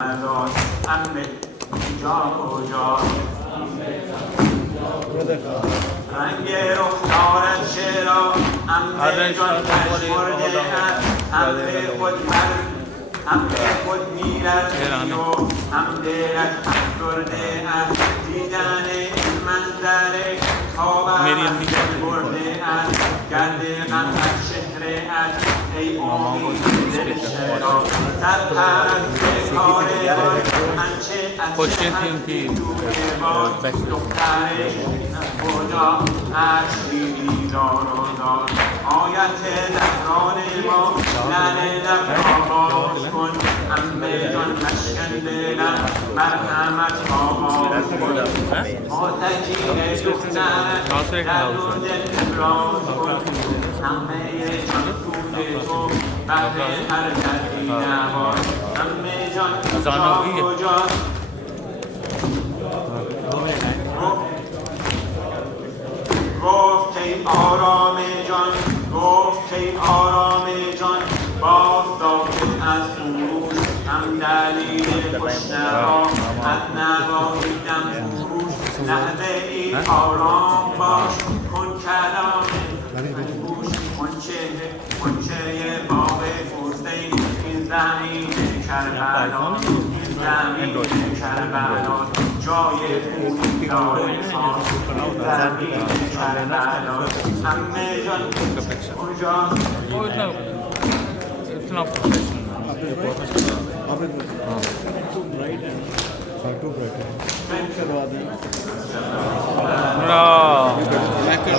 امه اینجا کجاست رنگ رخسارت چرا امه جان پشمرده است امه خود می‌لرزی و هم دلت افسرده است دیدن این منظره تابم برده است گرد غم از چهره است ای امید دل چرا سرپرست کار هنچه از چه دخترش کجا اشکی دار و دار آیت زهران ما لعل لب را باز کن امه جان مشکن دلم مرحمت آغاز کن آتشی دخترش در و دل ابراز کن امه جان سود تو بهر هر دردی نباش امه جان کجاست گفت ای آرام جان گفت ای آرام جان باز ساکت از سروش هم دلیل خوشنوا از نواهی دم فروش لحظه ای آرام باش کن کلام گوش کنچه باغ حسین این زمین کربلا این زمین کربلا جای خونی داره این زمین کربلا امه جان کجاست इतना प्रोफेशनल